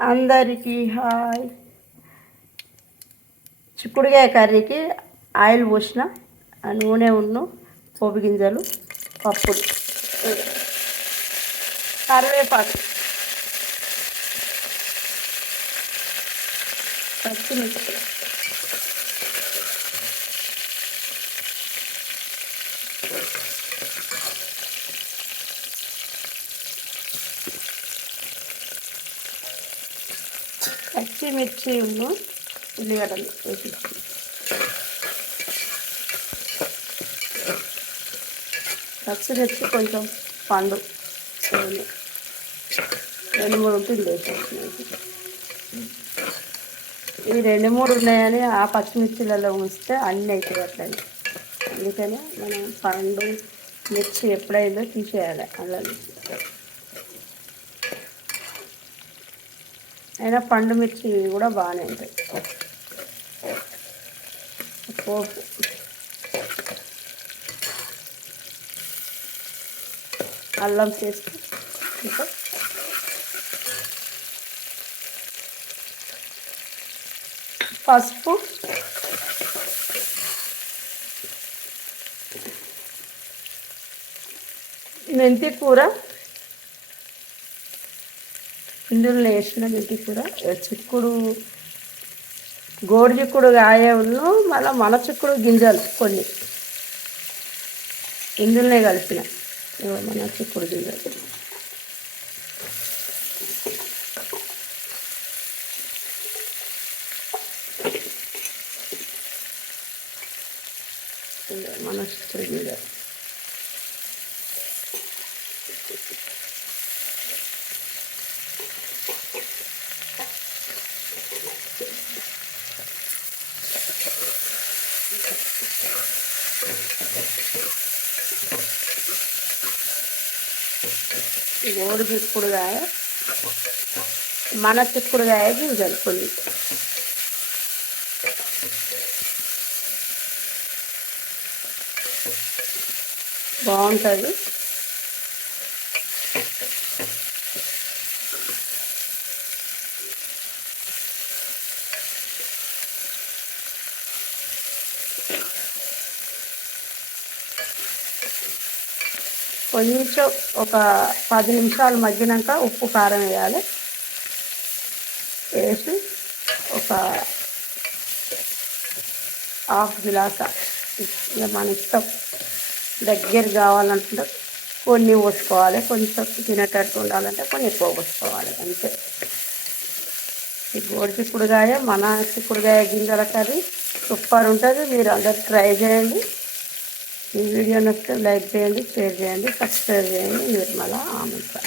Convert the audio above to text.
అందరికీ హాయ్. చిక్కుడుకాయ కర్రీకి ఆయిల్ పోసిన, నూనె ఉన్ను పోపు గింజలు, పప్పులు, కరివేపాకు, పచ్చిమిర్చి, పచ్చిమిర్చి ఉన్ను ఉల్లిగడ్డలు వేసి, పచ్చిమిర్చి కొంచెం పండు 2-3 ఉంటుంది వేసేసి, ఈ 2-3 ఉన్నాయని ఆ పచ్చిమిర్చిలలో ఉంచితే అన్నీ అవుతాయి అట్లని. అందుకని మనం పండు మిర్చి ఎప్పుడైందో తీసేయాలి. అలా అయినా పండు మిర్చి కూడా బాగానే ఉంటాయి. పోపు, అల్లం పేస్ట్, పసుపు, మెంతి కూర, ఇందులో వేసిన మెంతి కూర, గోడు చిక్కుడు కాయ ఉన్ను మళ్ళీ మన చిక్కుడు గింజలు కొన్ని ఇందులోనే కలిపిన మన చిక్కుడు గింజలు. మన చిక్కుడు గింజలు గోడు చిక్కుడుకాయ, మన చిక్కుడుకాయ గింజలు కొన్ని, బాగుంటుంది. కొంచెం ఒక 10 నిమిషాలు మగ్గినాక ఉప్పు కారం వేయాలి. వేసి ఒక హాఫ్ గ్లాసా, మన ఇష్టం, దగ్గర కావాలంటే కొన్ని పోసుకోవాలి, కొంచెం తినేటట్టు ఉండాలంటే కొన్ని ఎక్కువ పోసుకోవాలి అంతే. ఈ గోడు చిక్కుడుకాయ, మన చిక్కుడుకాయ గింజల కర్రీ సూపర్ ఉంటుంది. మీరు అందరు ట్రై చేయండి. ఈ వీడియో నచ్చితే లైక్ చేయండి, షేర్ చేయండి, సబ్స్క్రైబ్ చేయండి. నిర్మల ఆమంత్ర.